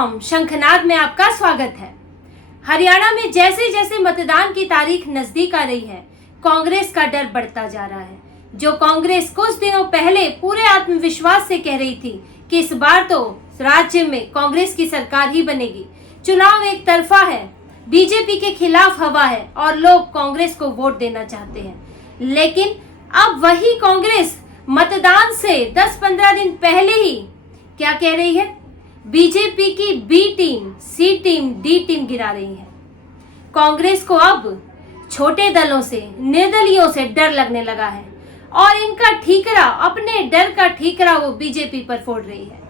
राम, शंखनाद में आपका स्वागत है। हरियाणा में जैसे जैसे मतदान की तारीख नजदीक आ रही है, कांग्रेस का डर बढ़ता जा रहा है। जो कांग्रेस कुछ दिनों पहले पूरे आत्मविश्वास से कह रही थी कि इस बार तो राज्य में कांग्रेस की सरकार ही बनेगी, चुनाव एक तरफा है, बीजेपी के खिलाफ हवा है और लोग कांग्रेस को वोट देना चाहते हैं, लेकिन अब वही कांग्रेस मतदान से 10-15 दिन पहले ही क्या कह रही है? बीजेपी की बी टीम, सी टीम, डी टीम गिरा रही है। कांग्रेस को अब छोटे दलों से, निर्दलियों से डर लगने लगा है और इनका ठीकरा, अपने डर का ठीकरा वो बीजेपी पर फोड़ रही है।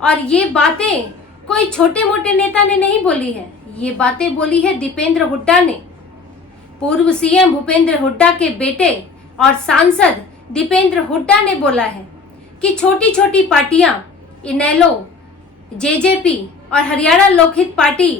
और ये बातें कोई छोटे मोटे नेता ने नहीं बोली है, ये बातें बोली है दीपेंद्र हुड्डा ने। पूर्व सीएम भूपेंद्र हुड्डा के बेटे और सांसद दीपेंद्र हुड्डा ने बोला है कि छोटी छोटी पार्टियां, इनेलो, जेजेपी और हरियाणा लोकहित पार्टी,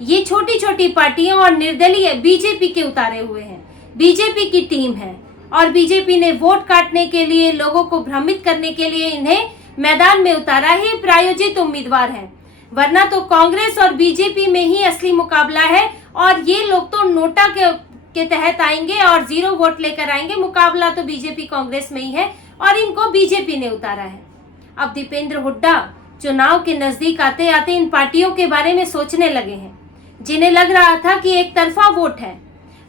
ये छोटी छोटी पार्टियां और निर्दलीय बीजेपी के उतारे हुए हैं, बीजेपी की टीम है और बीजेपी ने वोट काटने के लिए, लोगों को भ्रमित करने के लिए इन्हें मैदान में उतारा ही प्रायोजित उम्मीदवार हैं। वरना तो कांग्रेस और बीजेपी में ही असली मुकाबला है और ये लोग तो नोटा के तहत आएंगे और 0 वोट लेकर आएंगे। मुकाबला तो बीजेपी कांग्रेस में ही है और इनको बीजेपी ने उतारा है। अब दीपेंद्र हुड्डा चुनाव के नजदीक आते आते इन पार्टियों के बारे में सोचने लगे हैं, जिन्हें लग रहा था कि एक तरफा वोट है,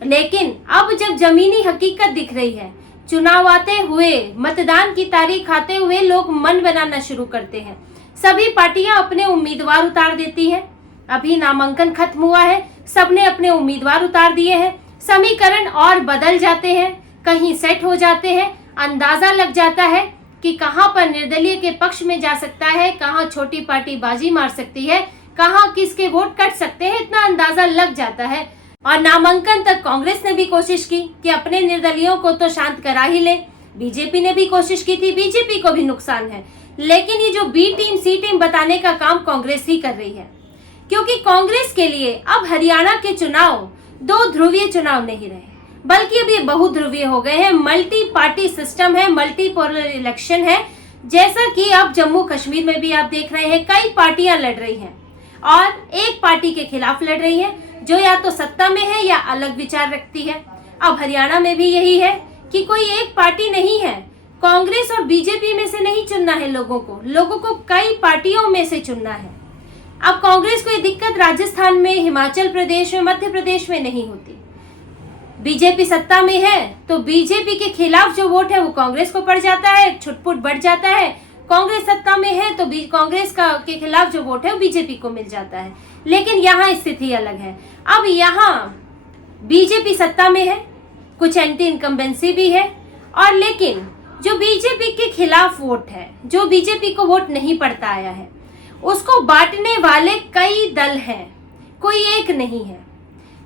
लेकिन अब जब जमीनी हकीकत दिख रही है, चुनाव आते हुए, मतदान की तारीख आते हुए लोग मन बनाना शुरू करते हैं। सभी पार्टियां अपने उम्मीदवार उतार देती है। अभी नामांकन खत्म हुआ है, सबने अपने उम्मीदवार उतार दिए हैं। समीकरण और बदल जाते हैं, कहीं सेट हो जाते हैं, अंदाजा लग जाता है कि कहां पर निर्दलीय के पक्ष में जा सकता है, कहां छोटी पार्टी बाजी मार सकती है, कहां किसके वोट कट सकते हैं, इतना अंदाजा लग जाता है। और नामांकन तक कांग्रेस ने भी कोशिश की कि अपने निर्दलियों को तो शांत करा ही ले। बीजेपी ने भी कोशिश की थी, बीजेपी को भी नुकसान है, लेकिन ये जो बी टीम, सी टीम बताने का काम कांग्रेस ही कर रही है, क्योंकि कांग्रेस के लिए अब हरियाणा के चुनाव 2 ध्रुवीय चुनाव नहीं रहे, बल्कि अब ये बहुध्रुवीय हो गए हैं। मल्टी पार्टी सिस्टम है, मल्टीपोलर इलेक्शन है। जैसा कि अब जम्मू कश्मीर में भी आप देख रहे हैं, कई पार्टियां लड़ रही हैं और एक पार्टी के खिलाफ लड़ रही हैं, जो या तो सत्ता में है या अलग विचार रखती है। अब हरियाणा में भी यही है कि कोई एक पार्टी नहीं है, कांग्रेस और बीजेपी में से नहीं चुनना है लोगों को कई पार्टियों में से चुनना है। अब कांग्रेस को ये दिक्कत राजस्थान में, हिमाचल प्रदेश में, मध्य प्रदेश में नहीं होती। बीजेपी सत्ता में है तो बीजेपी के खिलाफ जो वोट है वो कांग्रेस को पड़ जाता है, छुटपुट बढ़ जाता है। कांग्रेस सत्ता में है तो कांग्रेस के खिलाफ जो वोट है वो बीजेपी को मिल जाता है। लेकिन यहाँ स्थिति अलग है। अब यहाँ बीजेपी सत्ता में है, कुछ एंटी इनकम्बेंसी भी है, और लेकिन जो बीजेपी के खिलाफ वोट है, जो बीजेपी को वोट नहीं पड़ता आया है, उसको बांटने वाले कई दल हैं, कोई एक नहीं है।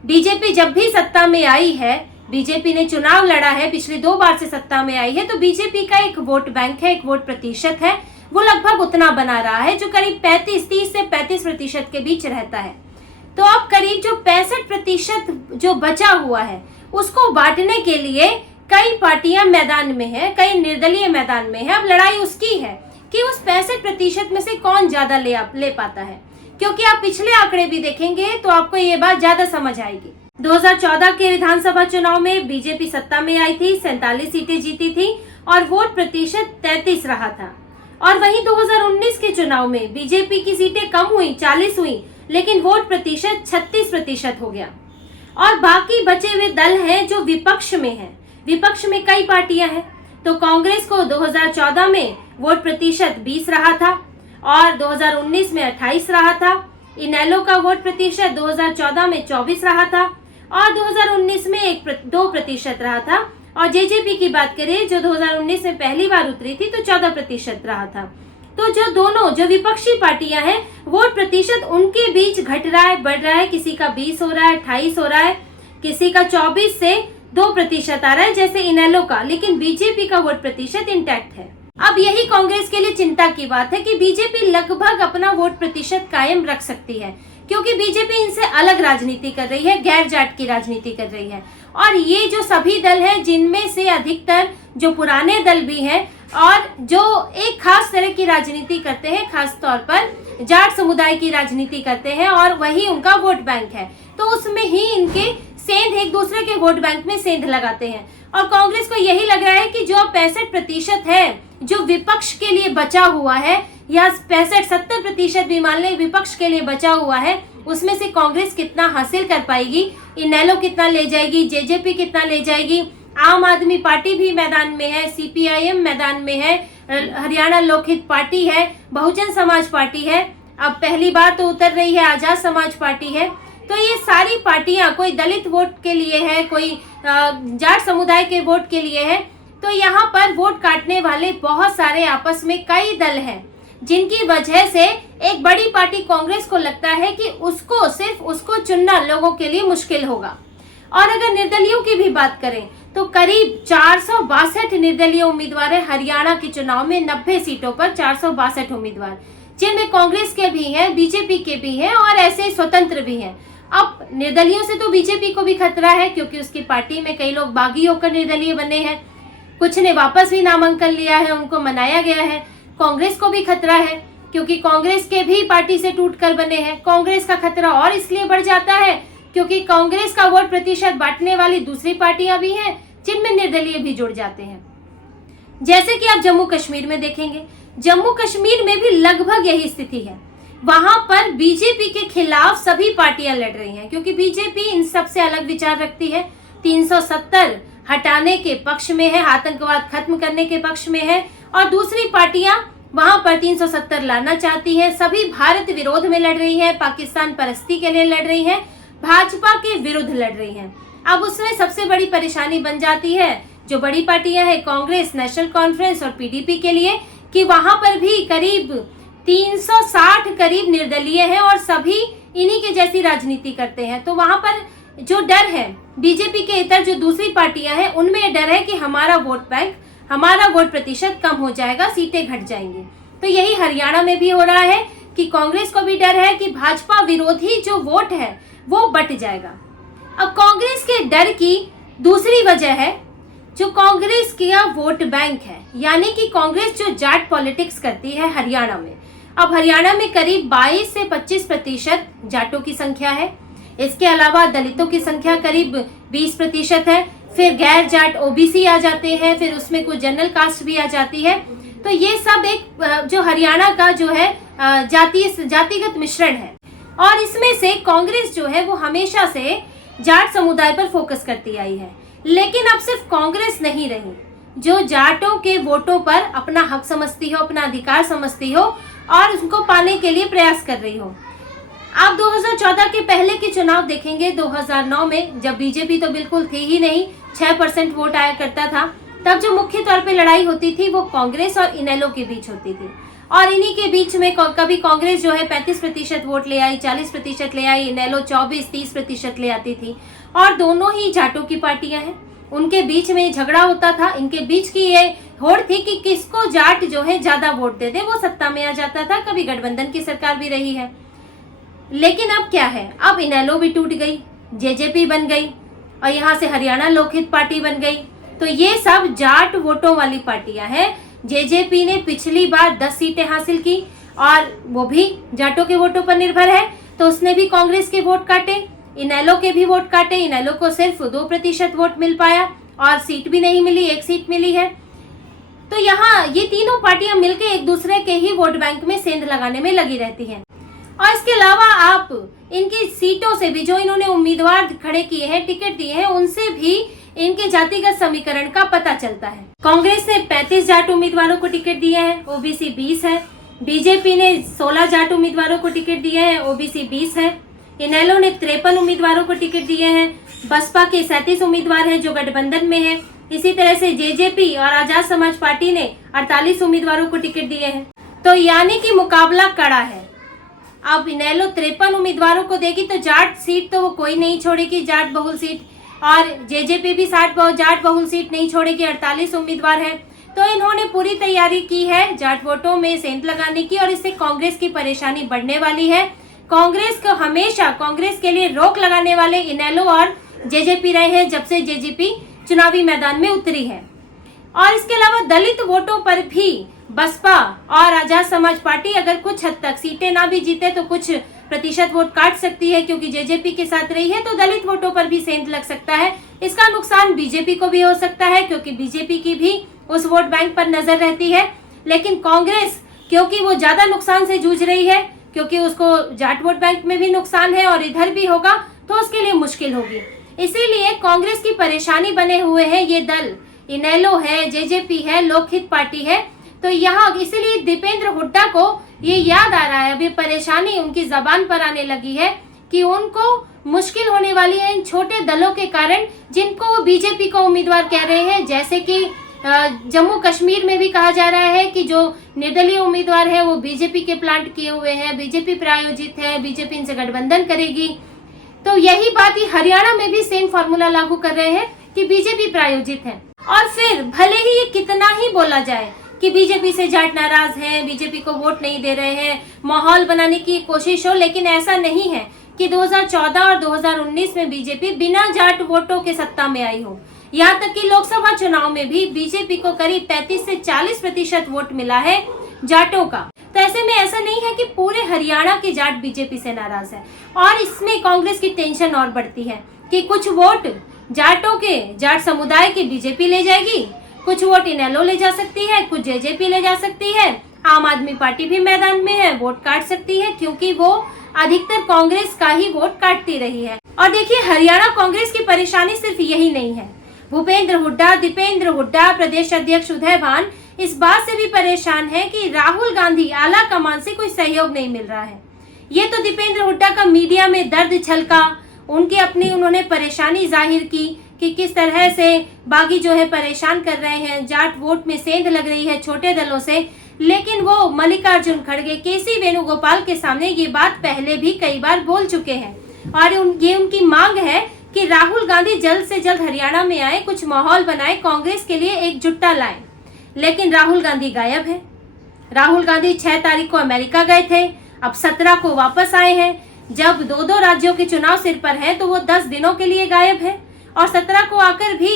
बीजेपी जब भी सत्ता में आई है, बीजेपी ने चुनाव लड़ा है, पिछली 2 बार से सत्ता में आई है, तो बीजेपी का एक वोट बैंक है, एक वोट प्रतिशत है, वो लगभग उतना बना रहा है, जो करीब 30 से 35% के बीच रहता है। तो अब करीब जो 65% जो बचा हुआ है, उसको बांटने के लिए कई पार्टियां मैदान में है, कई निर्दलीय मैदान में है। अब लड़ाई उसकी है कि उस 65% में से कौन ज्यादा ले पाता है, क्योंकि आप पिछले आंकड़े भी देखेंगे तो आपको ये बात ज्यादा समझ आएगी। 2014 के विधानसभा चुनाव में बीजेपी सत्ता में आई थी, 47 सीटें जीती थी और वोट प्रतिशत 33 रहा था। और वहीं 2019 के चुनाव में बीजेपी की सीटें कम हुई, 40 हुई, लेकिन वोट प्रतिशत 36% हो गया। और बाकी बचे हुए दल हैं जो विपक्ष में हैं। विपक्ष में कई पार्टियां हैं। तो कांग्रेस को 2014 में वोट प्रतिशत 20 रहा था और 2019 में 28 रहा था। इनेलो का वोट प्रतिशत 2014 में 24 रहा था और 2019 में 2% रहा था। और जेजेपी की बात करें, जो 2019 में पहली बार उतरी थी, तो 14% रहा था। तो जो विपक्षी पार्टियां हैं, वोट प्रतिशत उनके बीच घट रहा है, बढ़ रहा है। किसी का 20 हो रहा है, 28 हो रहा है, किसी का 24 से 2% आ रहा है, जैसे इनेलो का। लेकिन बीजेपी का वोट प्रतिशत इंटैक्ट है। अब यही कांग्रेस के लिए चिंता की बात है कि बीजेपी लगभग अपना वोट प्रतिशत कायम रख सकती है, क्योंकि बीजेपी इनसे अलग राजनीति कर रही है, गैर जाट की राजनीति कर रही है। और ये जो सभी दल हैं, जिनमें से अधिकतर जो पुराने दल भी हैं और जो एक खास तरह की राजनीति करते हैं, खास तौर पर जाट समुदाय की राजनीति करते हैं और वही उनका वोट बैंक है, तो उसमें ही इनके सेंध एक दूसरे के वोट बैंक में सेंध लगाते हैं। और कांग्रेस को यही लग रहा है कि जो 65% है जो विपक्ष के लिए बचा हुआ है, या 65-70% भी मान ले विपक्ष के लिए बचा हुआ है, उसमें से कांग्रेस कितना हासिल कर पाएगी, इनेलो कितना ले जाएगी, जेजेपी कितना ले जाएगी, आम आदमी पार्टी भी मैदान में है, सीपीआईएम मैदान में है, हरियाणा लोकहित पार्टी है, बहुजन समाज पार्टी है, अब पहली बार तो उतर रही है आजाद समाज पार्टी है। तो ये सारी पार्टियां, कोई दलित वोट के लिए है, कोई जाट समुदाय के वोट के लिए है, तो यहाँ पर वोट काटने वाले बहुत सारे आपस में कई दल हैं, जिनकी वजह से एक बड़ी पार्टी कांग्रेस को लगता है कि सिर्फ उसको चुनना लोगों के लिए मुश्किल होगा। और अगर निर्दलियों की भी बात करें तो करीब 462 निर्दलीय उम्मीदवार है हरियाणा के चुनाव में, 90 सीटों पर 462 उम्मीदवार, जिनमें कांग्रेस के भी हैं, बीजेपी के भी हैं और ऐसे स्वतंत्र भी हैं। अब निर्दलियों से तो बीजेपी को भी खतरा है, क्योंकि उसकी पार्टी में कई लोग बागी होकर निर्दलीय बने हैं, कुछ ने वापस भी नामांकन लिया है, उनको मनाया गया है। कांग्रेस को भी खतरा है, क्योंकि कांग्रेस के भी पार्टी से टूटकर बने हैं। कांग्रेस का खतरा और इसलिए बढ़ जाता है क्योंकि कांग्रेस का वोट प्रतिशत बांटने वाली दूसरी पार्टियां भी हैं, जिनमें निर्दलीय भी जुड़ जाते हैं। जैसे कि आप जम्मू कश्मीर में देखेंगे, जम्मू कश्मीर में भी लगभग यही स्थिति है। वहां पर बीजेपी के खिलाफ सभी पार्टियां लड़ रही हैं, क्योंकि बीजेपी इन सबसे अलग विचार रखती है, 370 हटाने के पक्ष में है, आतंकवाद खत्म करने के पक्ष में है, और दूसरी पार्टियां वहां पर 370 लाना चाहती हैं। सभी भारत विरोध में लड़ रही है, पाकिस्तान परस्ती के लिए लड़ रही है, भाजपा के विरुद्ध लड़ रही हैं। अब उसमें सबसे बड़ी परेशानी बन जाती है जो बड़ी पार्टियां हैं, कांग्रेस, नेशनल कॉन्फ्रेंस और पीडीपी के लिए, कि वहां पर भी करीब 360 करीब निर्दलीय हैं और सभी इन्हीं के जैसी राजनीति करते हैं। तो वहां पर जो डर है बीजेपी के इतर जो दूसरी पार्टियां हैं, उनमें डर है कि हमारा वोट बैंक, हमारा वोट प्रतिशत कम हो जाएगा, सीटें घट जाएंगी। तो यही हरियाणा में भी हो रहा है कि कांग्रेस को भी डर है कि भाजपा विरोधी जो वोट है वो बट जाएगा। अब कांग्रेस के डर की दूसरी वजह है जो कांग्रेस का वोट बैंक है, यानी कि कांग्रेस जो जाट पॉलिटिक्स करती है हरियाणा में। अब हरियाणा में करीब 22 से 25% जाटों की संख्या है। इसके अलावा दलितों की संख्या करीब 20% है, फिर गैर जाट ओबीसी आ जाते हैं, फिर उसमें कुछ जनरल कास्ट भी आ जाती है। तो ये सब एक जो हरियाणा का जो है जातिगत मिश्रण है। और इसमें से कांग्रेस जो है वो हमेशा से जाट समुदाय पर फोकस करती आई है। लेकिन अब सिर्फ कांग्रेस नहीं रही जो जाटों के वोटों पर अपना हक समझती हो, अपना अधिकार समझती हो और उसको पाने के लिए प्रयास कर रही हो। आप 2014 के पहले के चुनाव देखेंगे, 2009 में जब बीजेपी तो बिल्कुल थी ही नहीं, 6% वोट आया करता था, तब जो मुख्य तौर पे लड़ाई होती थी वो कांग्रेस और इनेलो के बीच होती थी। और इन्हीं के बीच में कभी कांग्रेस जो है 35% वोट ले आई, 40% ले आई, इनेलो 24-30% ले आती थी। और दोनों ही जाटों की पार्टियां हैं, उनके बीच में झगड़ा होता था। इनके बीच की ये होड़ थी कि किसको जाट जो है ज्यादा वोट दे दे, वो सत्ता में आ जाता था। कभी गठबंधन की सरकार भी रही है। लेकिन अब क्या है, अब इनेलो भी टूट गई, जेजेपी बन गई और यहाँ से हरियाणा लोकहित पार्टी बन गई। तो ये सब जाट वोटों वाली पार्टियां हैं। जेजेपी ने पिछली बार 10 सीटें हासिल की और वो भी जाटों के वोटों पर निर्भर है, तो उसने भी कांग्रेस के वोट काटे, इनेलो के भी वोट काटे। इनेलो को सिर्फ 2% वोट मिल पाया और सीट भी नहीं मिली, 1 सीट मिली है। तो यहाँ ये तीनों पार्टियां मिलकर एक दूसरे के ही वोट बैंक में सेंध लगाने में लगी रहती हैं। और इसके अलावा आप इनकी सीटों से भी, जो इन्होंने उम्मीदवार खड़े किए हैं, टिकट दिए हैं, उनसे भी इनके जातिगत समीकरण का पता चलता है। कांग्रेस ने 35 जाट उम्मीदवारों को टिकट दिए हैं, ओबीसी 20 है। बीजेपी ने 16 जाट उम्मीदवारों को टिकट दिए हैं, ओबीसी 20 है। इनेलो ने 53 उम्मीदवारों को टिकट दिए हैं। बसपा के 37 उम्मीदवार हैं जो गठबंधन में है। इसी तरह से जेजेपी और आजाद समाज पार्टी ने 48 उम्मीदवारों को टिकट दिए हैं। तो यानी कि मुकाबला कड़ा है। अब इनेलो 53 उम्मीदवारों को देगी तो जाट सीट तो वो कोई नहीं छोड़ेगी, जाट बहुल सीट, और जेजेपी भी जाट बहुल सीट नहीं छोड़ेगी, 48 उम्मीदवार हैं। तो इन्होंने पूरी तैयारी की है जाट वोटों में सेंध लगाने की, और इससे कांग्रेस की परेशानी बढ़ने वाली है। कांग्रेस को हमेशा कांग्रेस के लिए रोक लगाने वाले इनेलो और जेजेपी रहे हैं जब से जेजेपी चुनावी मैदान में उतरी है। और इसके अलावा दलित वोटों पर भी बसपा और आजाद समाज पार्टी अगर कुछ हद तक सीटें ना भी जीते तो कुछ प्रतिशत वोट काट सकती है, क्योंकि जेजेपी के साथ रही है, तो दलित वोटों पर भी सेंध लग सकता है। इसका नुकसान बीजेपी को भी हो सकता है, क्योंकि बीजेपी की भी उस वोट बैंक पर नजर रहती है। लेकिन कांग्रेस, क्योंकि वो ज्यादा नुकसान से जूझ रही है, क्योंकि उसको जाट वोट बैंक में भी नुकसान है और इधर भी होगा, तो उसके लिए मुश्किल होगी। इसीलिए कांग्रेस की परेशानी बने हुए हैं ये दल, इनेलो है, जेजेपी है, लोकहित पार्टी है। तो यहाँ इसीलिए दीपेंद्र हुड्डा को ये याद आ रहा है, अभी परेशानी उनकी जबान पर आने लगी है कि उनको मुश्किल होने वाली है इन छोटे दलों के कारण, जिनको वो बीजेपी को उम्मीदवार कह रहे हैं। जैसे कि जम्मू कश्मीर में भी कहा जा रहा है कि जो निर्दलीय उम्मीदवार है वो बीजेपी के प्लांट किए हुए हैं, बीजेपी प्रायोजित है, बीजेपी इनसे गठबंधन करेगी। तो यही बात ही हरियाणा में भी सेम फॉर्मूला लागू कर रहे हैं कि बीजेपी प्रायोजित है। और फिर भले ही ये कितना ही बोला जाए कि बीजेपी से जाट नाराज हैं, बीजेपी को वोट नहीं दे रहे हैं, माहौल बनाने की कोशिश हो, लेकिन ऐसा नहीं है कि 2014 और 2019 में बीजेपी बिना जाट वोटों के सत्ता में आई हो। यहाँ तक कि लोकसभा चुनाव में भी बीजेपी को करीब 35 से 40% वोट मिला है जाटों का। तो ऐसे में ऐसा नहीं है कि पूरे हरियाणा के जाट बीजेपी से नाराज है। और इसमें कांग्रेस की टेंशन और बढ़ती है कि कुछ वोट जाटों के, जाट समुदाय के बीजेपी ले जाएगी, कुछ वोट इनेलो ले जा सकती है, कुछ जेजेपी ले जा सकती है, आम आदमी पार्टी भी मैदान में है, वोट काट सकती है, क्योंकि वो अधिकतर कांग्रेस का ही वोट काटती रही है। और देखिए, हरियाणा कांग्रेस की परेशानी सिर्फ यही नहीं है। भूपेंद्र हुड्डा, दीपेंद्र हुड्डा, प्रदेश अध्यक्ष उदयभान इस बात से भी परेशान है कि राहुल गांधी आला कमान से कोई सहयोग नहीं मिल रहा है। ये तो दीपेंद्र हुड्डा का मीडिया में दर्द छलका, उन्होंने परेशानी जाहिर की कि किस तरह से बागी जो है परेशान कर रहे हैं, जाट वोट में सेंध लग रही है छोटे दलों से। लेकिन वो मल्लिकार्जुन खड़गे, केसी वेणुगोपाल के सामने ये बात पहले भी कई बार बोल चुके हैं और ये उनकी मांग है कि राहुल गांधी जल्द से जल्द हरियाणा में आए, कुछ माहौल बनाए, कांग्रेस के लिए एकजुटता लाए। लेकिन राहुल गांधी गायब है। राहुल गांधी 6 तारीख को अमेरिका गए थे, अब 17 को वापस आए हैं। जब 2 राज्यों के चुनाव सिर पर है तो वो 10 दिनों के लिए गायब है, और 17 को आकर भी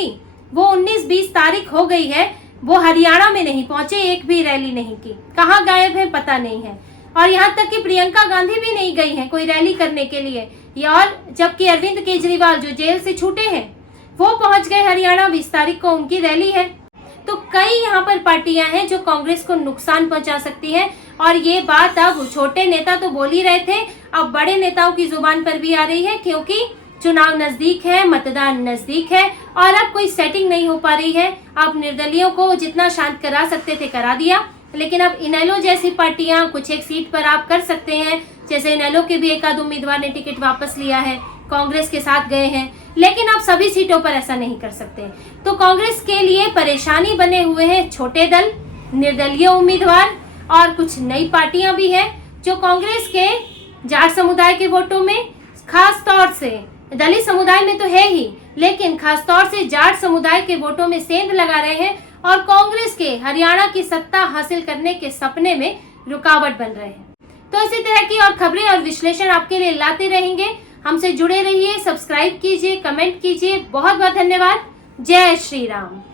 वो 19-20 तारीख हो गई है, वो हरियाणा में नहीं पहुंचे, एक भी रैली नहीं की। कहाँ गायब है पता नहीं है। और यहाँ तक कि प्रियंका गांधी भी नहीं गई हैं कोई रैली करने के लिए। और जबकि अरविंद केजरीवाल जो जेल से छूटे हैं वो पहुंच गए हरियाणा, 20 तारीख को उनकी रैली है। तो कई यहाँ पर पार्टियां हैं जो कांग्रेस को नुकसान पहुंचा सकती हैं। और ये बात अब छोटे नेता तो बोल ही रहे थे, अब बड़े नेताओं की जुबान पर भी आ रही है, क्योंकि चुनाव नजदीक है, मतदान नजदीक है और अब कोई सेटिंग नहीं हो पा रही है। अब निर्दलियों को जितना शांत करा सकते थे करा दिया, लेकिन अब इनेलो जैसी पार्टियां कुछ एक सीट पर आप कर सकते हैं। जैसे इनेलो के भी एक आध उम्मीदवार ने टिकट वापस लिया है, कांग्रेस के साथ गए हैं, लेकिन आप सभी सीटों पर ऐसा नहीं कर सकते। तो कांग्रेस के लिए परेशानी बने हुए हैं छोटे दल, निर्दलीय उम्मीदवार और कुछ नई पार्टियां भी हैं जो कांग्रेस के जाट समुदाय के वोटों में, खास तौर से दलित समुदाय में तो है ही, लेकिन खास तौर से जाट समुदाय के वोटों में सेंध लगा रहे हैं और कांग्रेस के हरियाणा की सत्ता हासिल करने के सपने में रुकावट बन रहे हैं। तो इसी तरह की और खबरें और विश्लेषण आपके लिए लाते रहेंगे। हमसे जुड़े रहिए, सब्सक्राइब कीजिए, कमेंट कीजिए। बहुत बहुत धन्यवाद। जय श्री राम।